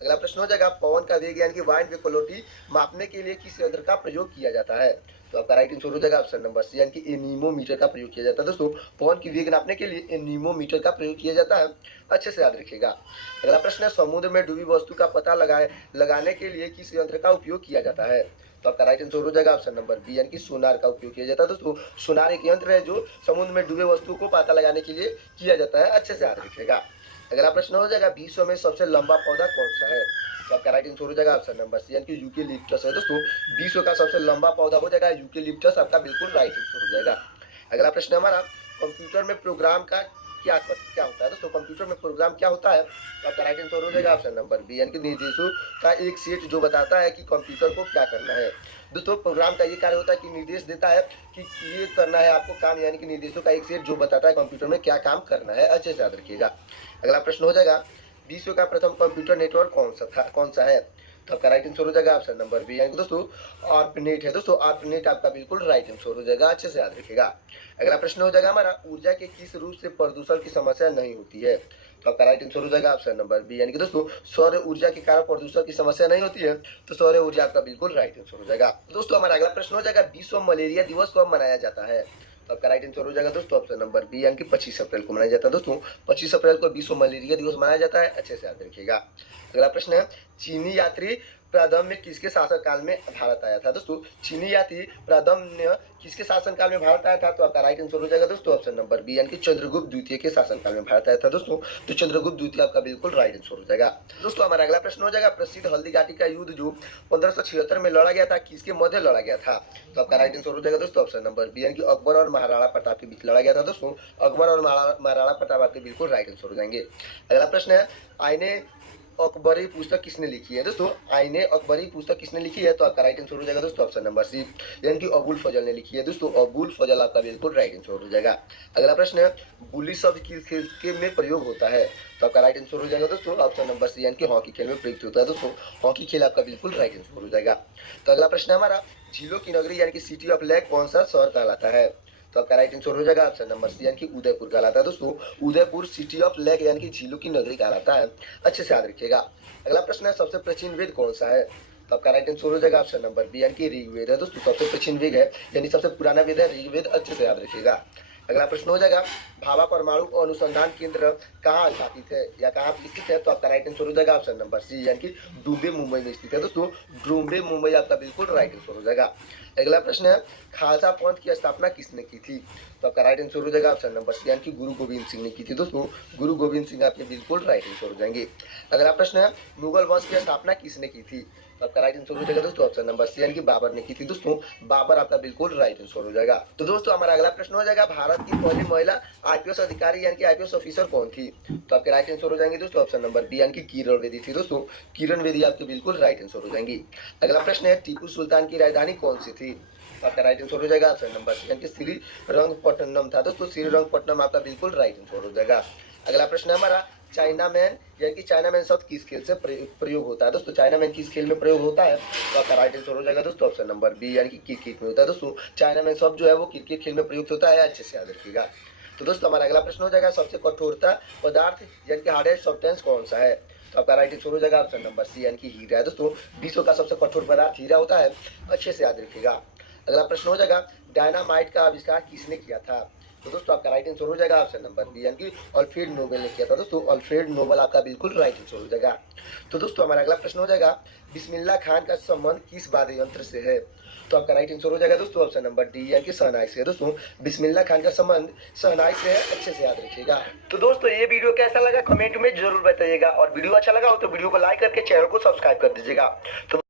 अगला प्रश्न हो जाएगा पवन का वेग यानी कि वाइंड वेलोसिटी मापने के लिए किस यंत्र का प्रयोग किया जाता है। तो आपका राइट आंसर हो जाएगा ऑप्शन नंबर सी यानी कि एनीमोमीटर का प्रयोग किया जाता है। दोस्तों पवन की वेग नापने के लिए एनीमोमीटर का प्रयोग किया जाता है, अच्छे से याद रखिएगा। अगला प्रश्न है समुद्र में डूबी वस्तु का पता लगाने के लिए किस यंत्र का उपयोग किया जाता है। तो आपका राइट आंसर हो जाएगा ऑप्शन नंबर बी यानी कि सोनार का उपयोग किया जाता है। दोस्तों सोनार एक यंत्र है जो समुद्र में डूबे वस्तु को पता लगाने के लिए किया जाता है, अच्छे से याद रखिएगा। अगला प्रश्न हो जाएगा विश्व में सबसे लंबा पौधा कौन सा है। तो आपका राइट आंसर हो जाएगा ऑप्शन नंबर सी यानी कि यूकेलिप्टस है। दोस्तों विश्व का सबसे लंबा पौधा हो जाएगा यूकेलिप्टस, आपका बिल्कुल राइट आंसर हो जाएगा। अगला प्रश्न हमारा कंप्यूटर में प्रोग्राम का क्या होता है। दोस्तों कंप्यूटर में प्रोग्राम क्या होता है। तो आपका राइट आंसर हो जाएगा ऑप्शन नंबर बी यानी कि निर्देशों का एक सेट जो बताता है कि कंप्यूटर को क्या करना है। दोस्तों प्रोग्राम का ये कार्य होता है कि निर्देश देता है कि ये करना है आपको काम, यानी कि निर्देशों का एक सेट जो बताता है कंप्यूटर में क्या काम करना है, अच्छे से याद रखिएगा। अगला प्रश्न हो जाएगा विश्व का प्रथम कंप्यूटर नेटवर्क कौन सा है। तो आपका राइट आंसर हो जाएगा ऑप्शन नंबर बी यानी कि दोस्तों आर्पनेट है। दोस्तों आर्पनेट आपका बिल्कुल राइट आंसर हो जाएगा, अच्छे से याद रखिएगा। अगला प्रश्न हो जाएगा हमारा ऊर्जा के किस रूप से प्रदूषण की समस्या नहीं होती है। तो आपका राइट आंसर हो जाएगा ऑप्शन नंबर बी यानी कि दोस्तों सौर ऊर्जा के कारण प्रदूषण की समस्या नहीं होती है, तो सौर ऊर्जा आपका बिल्कुल राइट आंसर हो जाएगा। दोस्तों हमारा अगला प्रश्न हो जाएगा विश्व मलेरिया दिवस कब मनाया जाता है। तो आपका राइट आंसर हो जाएगा दोस्तों ऑप्शन नंबर बी यानी कि 25 अप्रैल को मनाया जाता है। दोस्तों 25 अप्रैल को विश्व मलेरिया दिवस मनाया जाता है, अच्छे से याद रखिएगा। अगला प्रश्न है चीनी यात्री प्रारंभ में किसके शासनकाल में भारत आया था। दोस्तों चीनी यात्री प्रारंभ किसके शासनकाल में भारत आया था। तो आपका राइट आंसर हो जाएगा दोस्तों ऑप्शन नंबर बी यानी कि चंद्रगुप्त द्वितीय के शासनकाल में भारत आया था। दोस्तों तो चंद्रगुप्त द्वितीय आपका बिल्कुल राइट आंसर हो जाएगा। दोस्तों हमारा अगला प्रश्न हो जाएगा प्रसिद्ध हल्दी घाटी का युद्ध जो 1576 में लड़ा गया था किसके मध्य लड़ा गया था। तो आपका राइट आंसर हो जाएगा दोस्तों ऑप्शन नंबर बी यानी कि अकबर और महाराणा प्रताप के बीच लड़ा गया था। दोस्तों अकबर और महाराणा प्रताप आपके बिल्कुल राइट आंसर हो जाएंगे। अगला प्रश्न है आईने अकबरी पुस्तक किसने लिखी है। दोस्तों आईने अकबरी पुस्तक किसने लिखी है। तो आपका राइट आंसर हो जाएगा दोस्तों ऑप्शन नंबर सी यानी कि अबुल फजल ने लिखी है। दोस्तों अबुल फजल आपका बिल्कुल राइट आंसर हो जाएगा। अगला प्रश्न है बुली शब्द किस खेल के में प्रयोग होता है। तो आपका राइट आंसर हो जाएगा दोस्तों ऑप्शन नंबर सी यानी कि हॉकी खेल में प्रयुक्त होता है। दोस्तों हॉकी खेल आपका बिल्कुल राइट आंसर हो जाएगा। तो अगला प्रश्न है हमारा झीलों की नगरी यानी कि सिटी ऑफ लेक कौन सा शहर कहलाता है। तो आपका राइट आंसर हो जाएगा ऑप्शन नंबर सी यानी कि उदयपुर कहलाता है। दोस्तों उदयपुर सिटी ऑफ लेक यानी कि झीलों की नगरी कहलाता है, अच्छे से याद रखिएगा। अगला प्रश्न है सबसे प्राचीन वेद कौन सा है। तो आपका राइट आंसर हो जाएगा ऑप्शन नंबर बी यानी कि ऋग्वेद है। दोस्तों सबसे प्राचीन वेद है यानी सबसे पुराना वेद है ऋग्वेद, अच्छे से याद रखिएगा। अगला प्रश्न हो जाएगा भाभा परमाणु अनुसंधान केंद्र कहाँ स्थापित है या कहाँ स्थित है। तो आपका राइट आंसर हो जाएगा ऑप्शन नंबर सी यानी कि डुम्बे मुंबई में स्थित है। दोस्तों डुम्बे मुंबई आपका बिल्कुल राइट आंसर हो जाएगा। अगला प्रश्न है खालसा पंथ की स्थापना किसने की थी। तो आपका राइट आंसर हो जाएगा ऑप्शन नंबर सी यानी कि गुरु गोविंद सिंह ने की थी। दोस्तों गुरु गोविंद सिंह आपके बिल्कुल राइट आंसर हो जाएंगे। अगला प्रश्न है मुगल वंश की स्थापना किसने की थी। तो आपका राइट आंसर हो जाएगा दोस्तों ऑप्शन नंबर सी यानी कि बाबर ने की थी। दोस्तों बाबर आपका बिल्कुल राइट आंसर हो जाएगा। तो दोस्तों हमारा अगला प्रश्न हो जाएगा भारत की पहली महिला आईपीएस अधिकारी यानी कि आईपीएस ऑफिसर कौन थी। तो आपके राइट आंसर हो जाएंगे दोस्तों ऑप्शन नंबर बी यानी कि किरण बेदी थी। दोस्तों किरण बेदी आपके बिल्कुल राइट आंसर हो जाएंगी। अगला प्रश्न है टीपू सुल्तान की राजधानी कौन सी थी। आपका राइट आंसर हो जाएगा ऑप्शन नंबर सी यानी कि श्रीरंगपट्टनम था। दोस्तों श्रीरंगपट्टनम आपका बिल्कुल राइट आंसर हो जाएगा। अगला प्रश्न है हमारा चाइना मैन यानी कि चाइना मैन शब्द किस खेल से प्रयोग होता है। दोस्तों चाइना मैन किस खेल में प्रयोग होता है। तो आपका राइट आंसर हो जाएगा दोस्तों ऑप्शन नंबर बी यानी कि क्रिकेट में होता है। दोस्तों चाइना मैन शब्द जो है वो क्रिकेट खेल में प्रयुक्त होता है, अच्छे से याद रखिएगा। तो दोस्तों हमारा अगला प्रश्न हो जाएगा सबसे कठोरता पदार्थ यानी कि हार्डेस्ट सब्सटेंस कौन सा है। तो आपका राइट आंसर हो जाएगा ऑप्शन नंबर सी यानी कि हीरा है। दोस्तों विश्व का सबसे कठोर पदार्थ हीरा होता है, अच्छे से याद रखिएगा। अगला प्रश्न हो जाएगा डायनामाइट का आविष्कार किसने किया था। तो दोस्तों आपका राइट आंसर हो जाएगा ऑप्शन नंबर बी यानी कि अल्फ्रेड नोबेल ने किया था। दोस्तों अल्फ्रेड नोबेल आपका बिल्कुल राइट आंसर हो जाएगा। तो दोस्तों हमारा अगला प्रश्न हो जाएगा बिस्मिल्लाह खान का संबंध किस वाद्य यंत्र से है। तो आपका राइट आंसर हो जाएगा दोस्तों ऑप्शन नंबर डी यानी कि शहनाई से। दोस्तों बिस्मिल्लाह खान का संबंध शहनाई से है, अच्छे से याद रखिएगा। तो दोस्तों ये वीडियो कैसा लगा कमेंट में जरूर बताइएगा और वीडियो अच्छा लगा हो तो वीडियो को लाइक करके चैनल को सब्सक्राइब कर दीजिएगा। तो